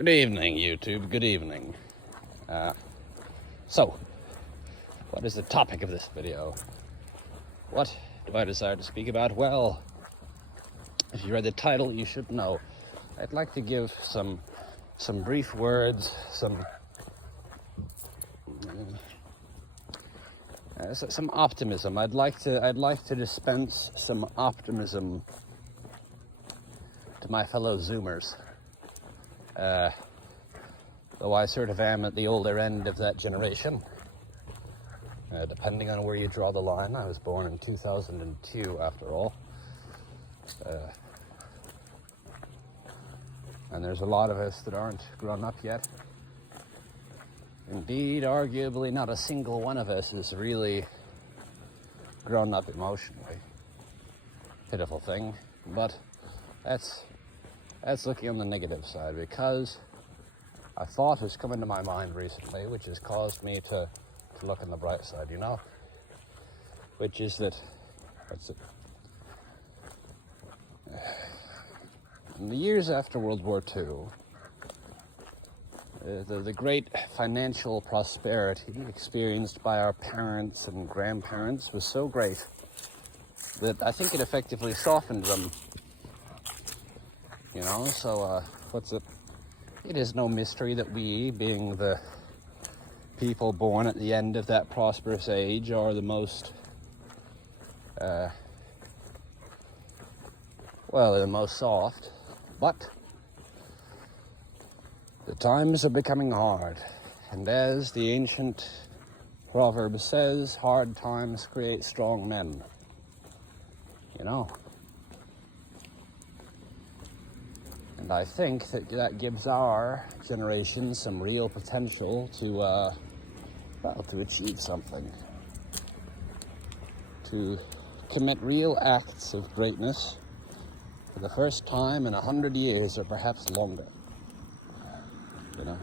Good evening, YouTube. Good evening. So, what is the topic of this video? What do I desire to speak about? Well, if you read the title, you should know. I'd like to give some brief words, some optimism. I'd like to dispense some optimism to my fellow Zoomers. Though I sort of am at the older end of that generation, depending on where you draw the line. I was born in 2002, after all. And there's a lot of us that aren't grown up yet. Indeed, arguably not a single one of us is really grown up emotionally. Pitiful thing, but that's looking on the negative side, because a thought has come into my mind recently which has caused me to look on the bright side, you know? Which is that, in the years after World War II, the great financial prosperity experienced by our parents and grandparents was so great that I think it effectively softened them. You know, so it is no mystery that we, being the people born at the end of that prosperous age, are the most, the most soft. But the times are becoming hard, and as the ancient proverb says, hard times create strong men. You know? And I think that gives our generation some real potential to achieve something. To commit real acts of greatness for the first time in 100 years, or perhaps longer. You know?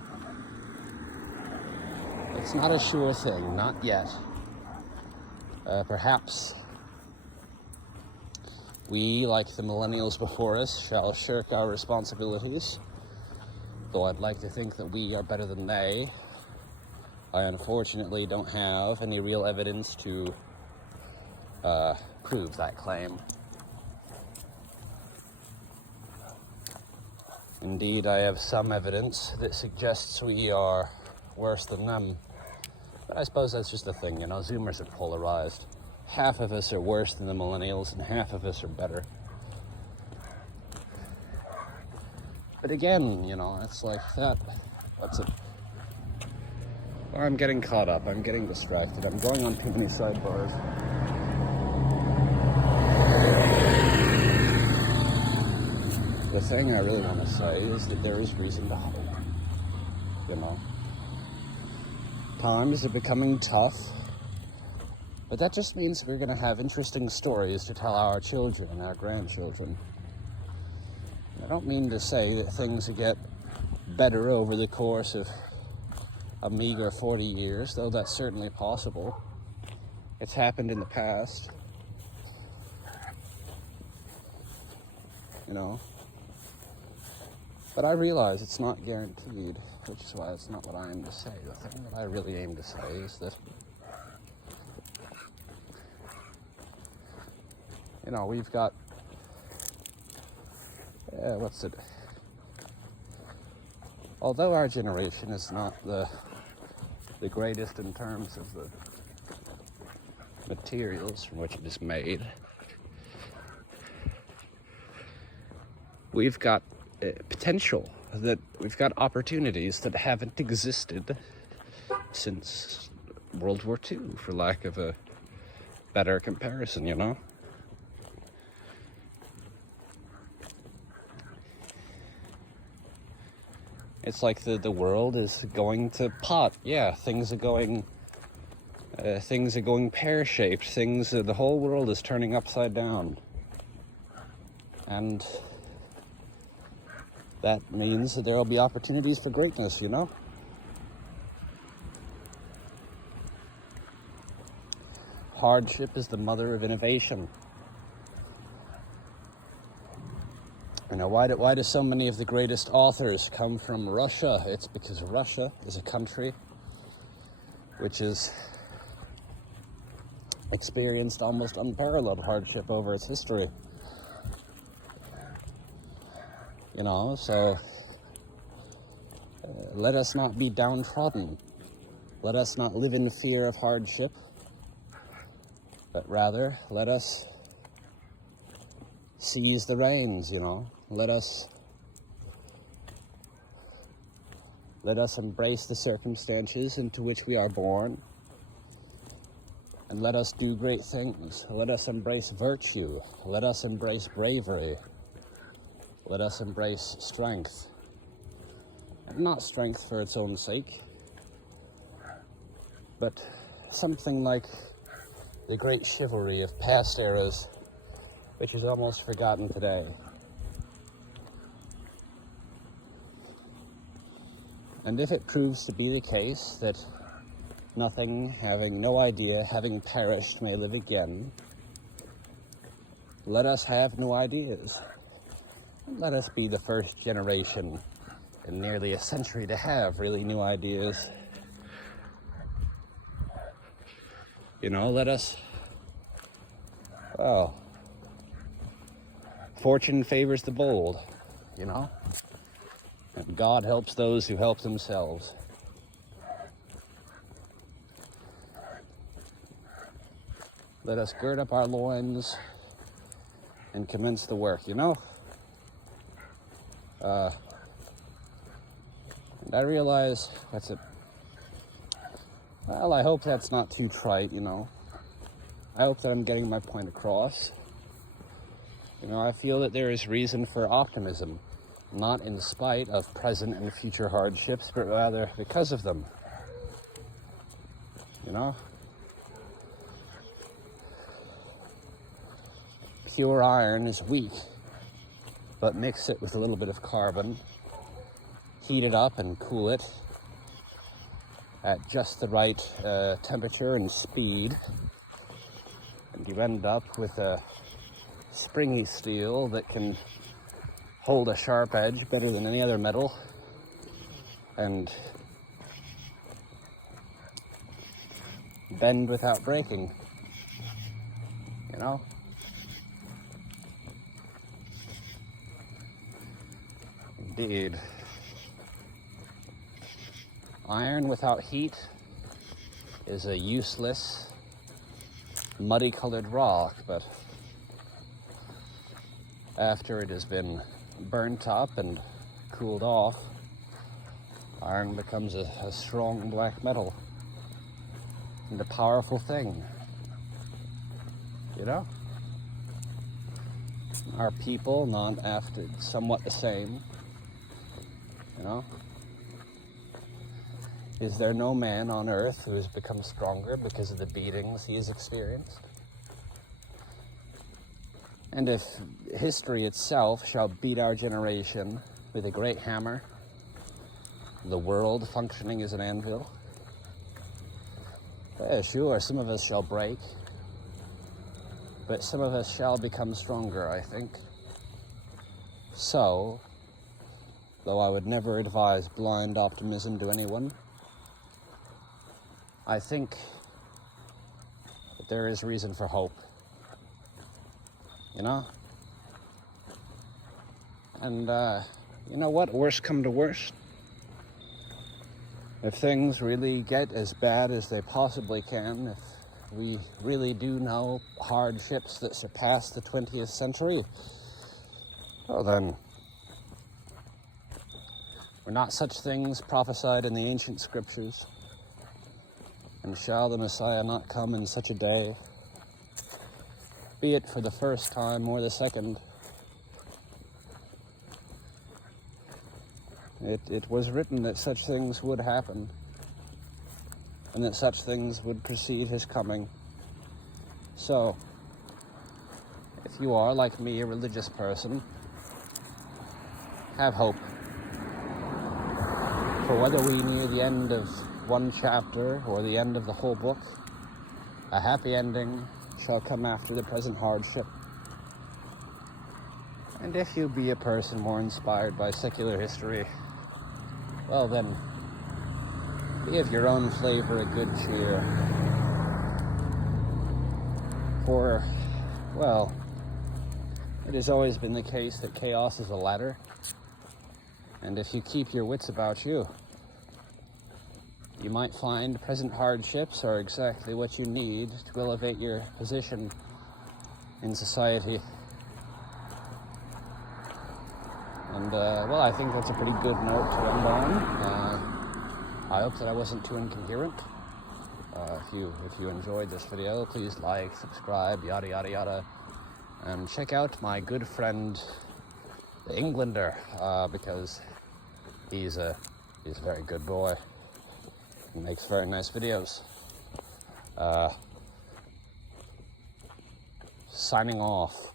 It's not a sure thing, not yet. Perhaps we, like the millennials before us, shall shirk our responsibilities, though I'd like to think that we are better than they. I unfortunately don't have any real evidence to prove that claim. Indeed, I have some evidence that suggests we are worse than them. But I suppose that's just the thing, you know, Zoomers are polarized. Half of us are worse than the millennials, and half of us are better. But again, you know, it's like that. Well, I'm getting caught up. I'm getting distracted. I'm going on too many sidebars. The thing I really want to say is that there is reason to hope. You know, times are becoming tough. But that just means we're going to have interesting stories to tell our children and our grandchildren. I don't mean to say that things get better over the course of a meager 40 years, though that's certainly possible. It's happened in the past. You know? But I realize it's not guaranteed, which is why it's not what I aim to say. The thing that I really aim to say is that, you know, we've got, although our generation is not the greatest in terms of the materials from which it is made, we've got potential, that we've got opportunities that haven't existed since World War II, for lack of a better comparison, you know? It's like the world is going to pot. Yeah, things are going pear-shaped. The whole world is turning upside down. And that means that there will be opportunities for greatness, you know? Hardship is the mother of innovation. Why do so many of the greatest authors come from Russia? It's because Russia is a country which has experienced almost unparalleled hardship over its history. So let us not be downtrodden. Let us not live in fear of hardship, but rather let us seize the reins, Let us embrace the circumstances into which we are born, and let us do great things. Let us embrace virtue. Let us embrace bravery. Let us embrace strength. And not strength for its own sake, but something like the great chivalry of past eras, which is almost forgotten today. And if it proves to be the case that nothing, having no idea, having perished, may live again, let us have no ideas. Let us be the first generation in nearly a century to have really new ideas. Let us, fortune favors the bold, and God helps those who help themselves. Let us gird up our loins and commence the work, And I realize I hope that's not too trite, I hope that I'm getting my point across. I feel that there is reason for optimism, not in spite of present and future hardships, but rather because of them. Pure iron is weak, but mix it with a little bit of carbon, heat it up and cool it at just the right temperature and speed, and you end up with a springy steel that can hold a sharp edge better than any other metal, and bend without breaking, Indeed. Iron without heat is a useless, muddy-colored rock, but after it has been burnt up and cooled off, iron becomes a strong black metal and a powerful thing. Our people, not after, somewhat the same, Is there no man on earth who has become stronger because of the beatings he has experienced? And if history itself shall beat our generation with a great hammer, the world functioning as an anvil, sure, some of us shall break, but some of us shall become stronger, I think. So, though I would never advise blind optimism to anyone, I think that there is reason for hope, And what? Worst come to worst. If things really get as bad as they possibly can, if we really do know hardships that surpass the 20th century, well then, were not such things prophesied in the ancient scriptures? And shall the Messiah not come in such a day, be it for the first time or the second? It was written that such things would happen, and that such things would precede his coming. So, if you are, like me, a religious person, have hope. For whether we near the end of one chapter or the end of the whole book, a happy ending shall come after the present hardship. And if you be a person more inspired by secular history, well then, be of your own flavor a good cheer. For, well, it has always been the case that chaos is a ladder, and if you keep your wits about you, you might find present hardships are exactly what you need to elevate your position in society. And, well, I think that's a pretty good note to end on. I hope that I wasn't too incoherent. If you enjoyed this video, please like, subscribe, yada, yada, yada. And check out my good friend, the Englander, because he's a very good boy. He makes very nice videos. Signing off.